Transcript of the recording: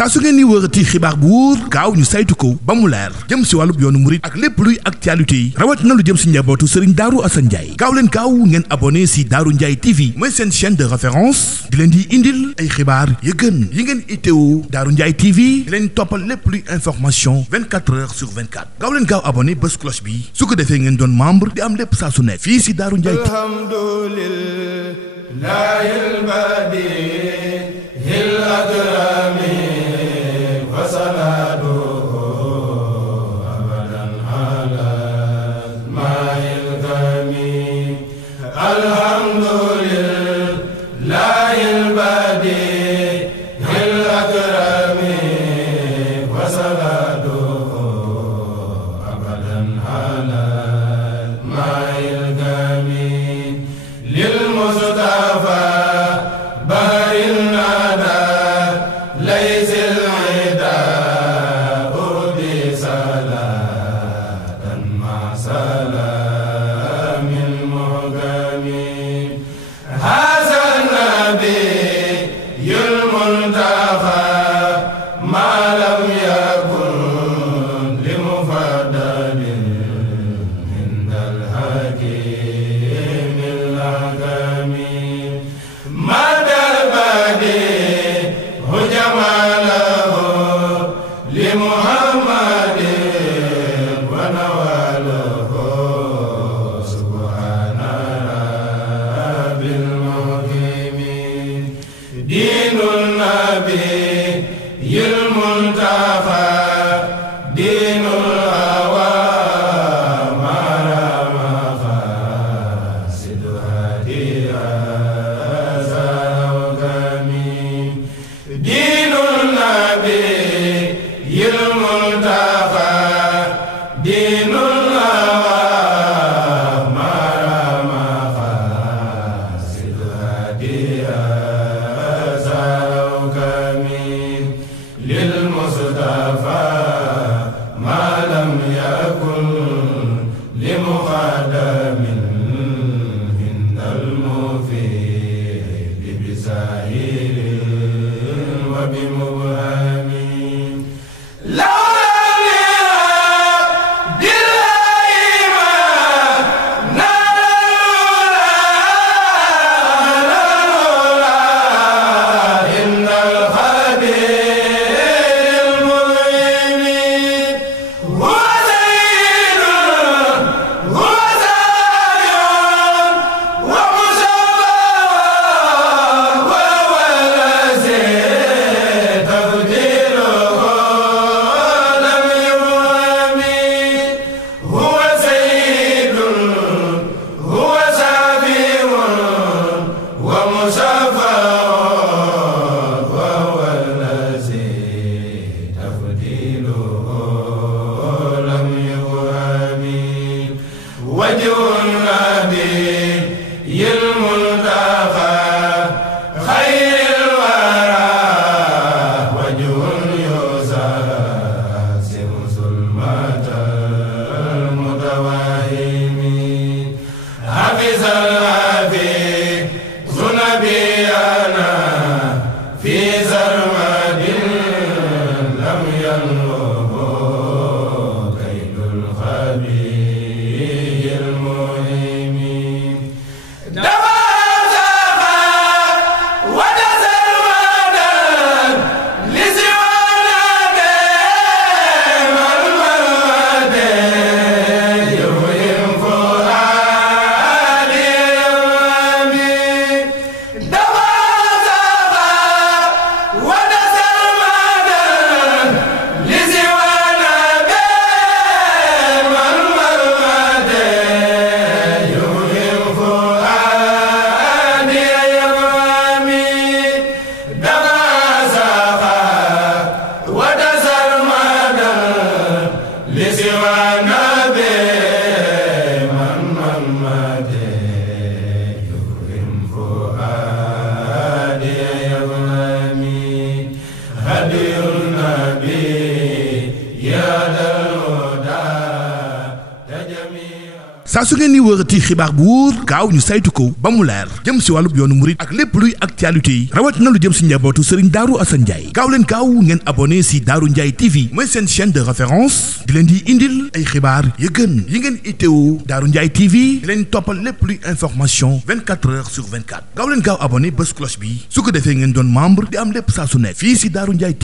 saa su ngeen ni wërati xibaar bu wóor gaaw ñu saytu ko ba mu leer jëm si wàllub yoonu murit ak lépp luy actualité yi rawat na lu jëm si njabootu Serigne Darou Assane Ndiaye gaaw leen gaaw ngeen abonné si Darou Ndiaye TV mooy seen chaîne de référence di leen di indil ay xibaar yu gën yi ngeen itteewu Darou Ndiaye TV di leen toppal lépp luy information 24 heures sur 24 gaaw leen gaaw abonné bés cloche bi su ko defee ngeen doon membre di am lépp saa su ne fii si Darou Ndiaye saa su ngeen ni wërati xibaar bu wóor gaaw ñu saytu ko ba mu leer jëm si wàllub yoonu murit ak lépp luy actualité rawatina lu jëm si njabootu Serigne Darou Assane Ndiaye gaaw leen gaaw ngeen abonné si Darou Ndiaye TV mooy seen chaîne de référence di leen di indil ay xibaar yu gën yi ngeen itteewu Darou Ndiaye TV di leen toppal lépp luy information 24 heures sur 24 gaaw leen gaaw abonné bés cloche bi su ko defee ngeen doon membre di am lépp saa su nekk fii si Darou Ndiaye